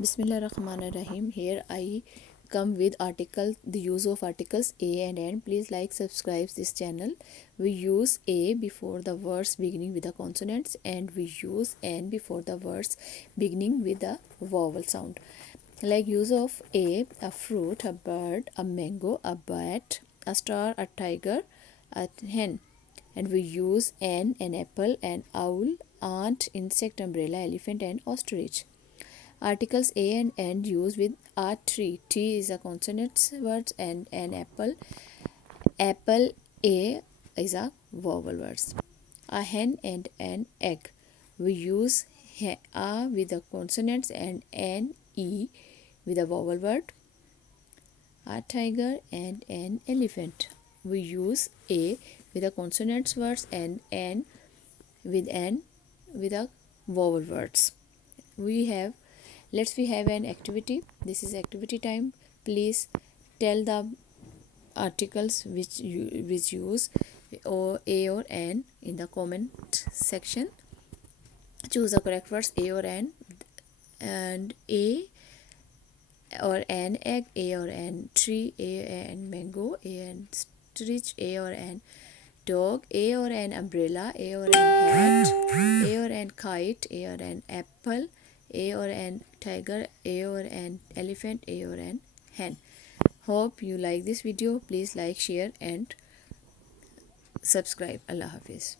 Bismillahirrahmanirrahim. Here I come with the use of articles a and n. Please like, subscribe this channel. We use a before the words beginning with the consonants, and we use n before the words beginning with the vowel sound. Like use of a fruit, a bird, a mango, a bat, a star, a tiger, a hen. And we use an apple, an owl, ant, insect, umbrella, elephant, and ostrich. Articles a and n used with are three. T is a consonant words, and an apple. Apple a is a vowel words. A hen and an egg. We use a with the consonants and an e with a vowel word. A tiger and an elephant. We use a with the consonants words and n with a vowel words. We have an activity. This is activity time. Please tell the articles which use or a or n in the comment section. Choose the correct words a or n, and a or an egg, a or an tree, a and mango, a and ostrich, a or an dog, a or an umbrella, a or an hat, a or an kite, a or an apple, a or an tiger, a or an elephant, a or an hen. Hope you like this video. Please like, share and subscribe. Allah Hafiz.